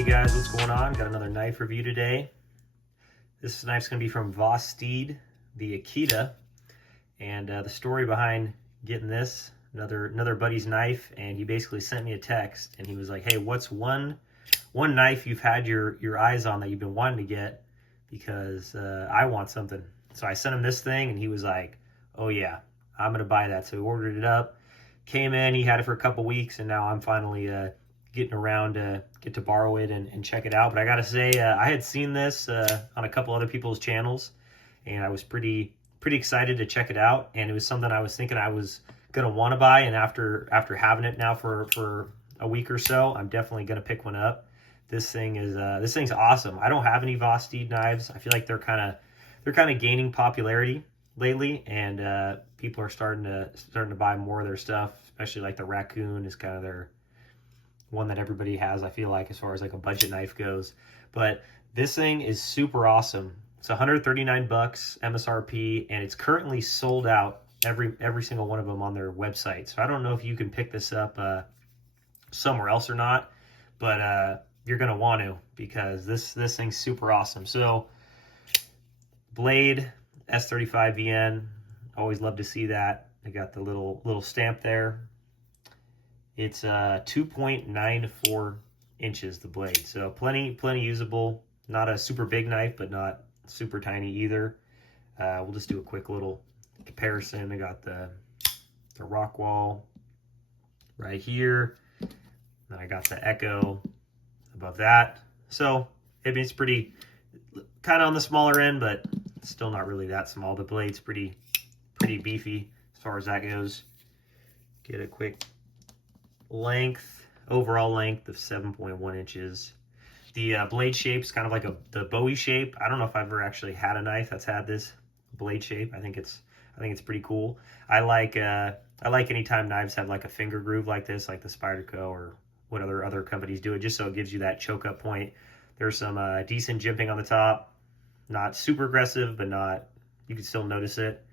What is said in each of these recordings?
Hey guys, what's going on? Got another knife review today. This knife's going to be from Vosteed, the Akita. And the story behind getting this, another buddy's knife, and he basically sent me a text and he was like, hey, what's one knife you've had your eyes on that you've been wanting to get, because I want something. So I sent him this thing and he was like, oh yeah, I'm going to buy that. So he ordered it up, came in, he had it for a couple weeks, and now I'm finally getting around to get to borrow it and check it out. But I gotta say, I had seen this on a couple other people's channels, and I was pretty excited to check it out. And it was something I was thinking I was gonna want to buy, and after having it now for a week or so, I'm definitely gonna pick one up. This thing's awesome. I don't have any Vosteed knives. I feel like they're kind of gaining popularity lately, and people are starting to buy more of their stuff, especially like the Raccoon is kind of their one that everybody has, I feel like, as far as like a budget knife goes. But this thing is super awesome. It's 139 bucks MSRP, and it's currently sold out, every single one of them on their website. So I don't know if you can pick this up somewhere else or not, but you're gonna want to, because this thing's super awesome. So blade S35 VN, always love to see that. I got the little stamp there. It's 2.94 inches, the blade, so plenty usable. Not a super big knife, but not super tiny either. We'll just do a quick little comparison. I got the Rockwall right here, then I got the Echo above that. So I mean, it's pretty kind of on the smaller end, but still not really that small. The blade's pretty beefy as far as that goes. Get a quick overall length of 7.1 inches. The blade shape's kind of like the Bowie shape. I don't know if I've ever actually had a knife that's had this blade shape. I think it's pretty cool. I like anytime knives have like a finger groove like this, like the Spyderco or what other companies do it, just so it gives you that choke up point. There's some decent jimping on the top, not super aggressive, but you can still notice it.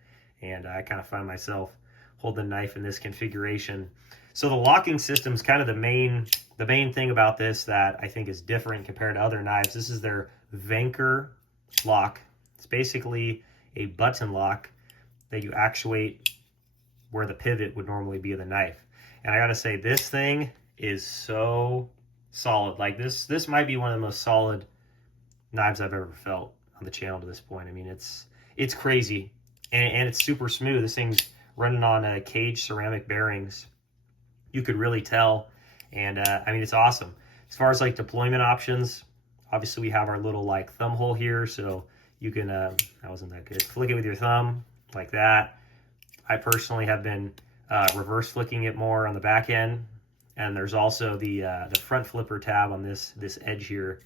And I kind of find myself holding the knife in this configuration. So the locking system is kind of the main thing about this that I think is different compared to other knives. This is their Vanker lock. It's basically a button lock that you actuate where the pivot would normally be of the knife. And I gotta say, this thing is so solid. Like this might be one of the most solid knives I've ever felt on the channel to this point. I mean, it's crazy, and it's super smooth. This thing's running on cage ceramic bearings. You could really tell, and I mean, it's awesome. As far as like deployment options, obviously we have our little like thumb hole here, so you can that wasn't that good, flick it with your thumb like that. I personally have been reverse flicking it more on the back end, and there's also the front flipper tab on this edge here.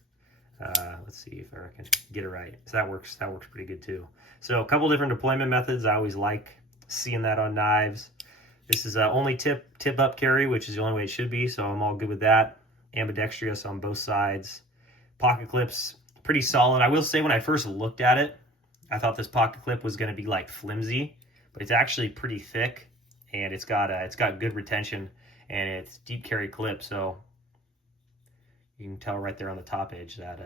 Let's see if I can get it right. So that works pretty good too. So a couple different deployment methods. I always like seeing that on knives. This is only tip up carry, which is the only way it should be, so I'm all good with that. Ambidextrous on both sides. Pocket clips, pretty solid. I will say, when I first looked at it, I thought this pocket clip was going to be like flimsy, but it's actually pretty thick, and it's got good retention, and it's deep carry clip, so you can tell right there on the top edge that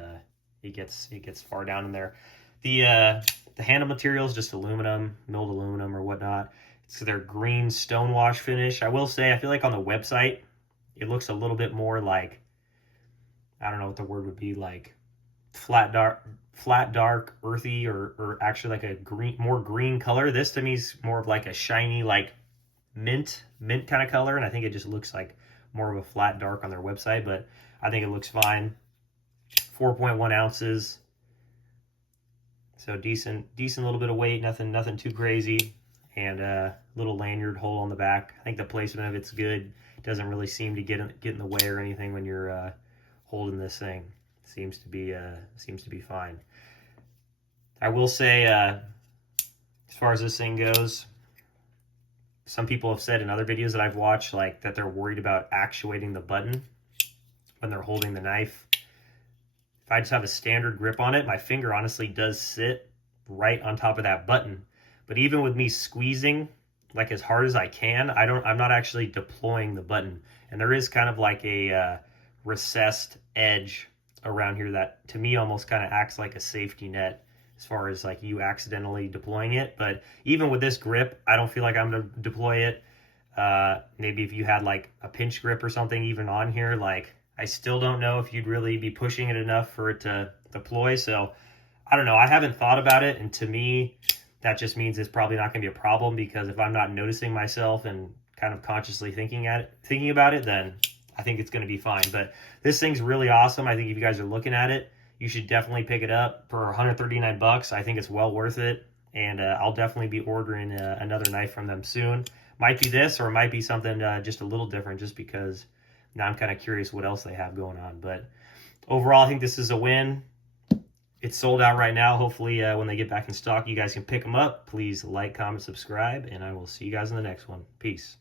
it gets far down in there. The handle material is just aluminum, milled aluminum or whatnot. It's their green stonewash finish. I will say, I feel like on the website, it looks a little bit more like, I don't know what the word would be, like flat dark, earthy, or actually like a more green color. This to me is more of like a shiny, like mint kind of color, and I think it just looks like more of a flat dark on their website, but I think it looks fine. 4.1 ounces. So decent little bit of weight, nothing too crazy. And a little lanyard hole on the back. I think the placement of it's good. It doesn't really seem to get in the way or anything when you're holding this thing. Seems to be fine. I will say, as far as this thing goes, some people have said in other videos that I've watched, like, that they're worried about actuating the button when they're holding the knife. If I just have a standard grip on it, my finger honestly does sit right on top of that button. But even with me squeezing like as hard as I can, I'm not actually deploying the button. And there is kind of like a recessed edge around here that to me almost kind of acts like a safety net as far as like you accidentally deploying it. But even with this grip, I don't feel like I'm going to deploy it. Maybe if you had like a pinch grip or something even on here, like I still don't know if you'd really be pushing it enough for it to deploy. So I don't know. I haven't thought about it. And to me, that just means it's probably not going to be a problem, because if I'm not noticing myself and kind of consciously thinking about it, then I think it's going to be fine. But this thing's really awesome. I think if you guys are looking at it, you should definitely pick it up for 139 bucks. I think it's well worth it. And I'll definitely be ordering another knife from them soon. Might be this, or it might be something just a little different, just because now I'm kind of curious what else they have going on. But overall, I think this is a win. It's sold out right now. Hopefully, when they get back in stock, you guys can pick them up. Please like, comment, subscribe, and I will see you guys in the next one. Peace.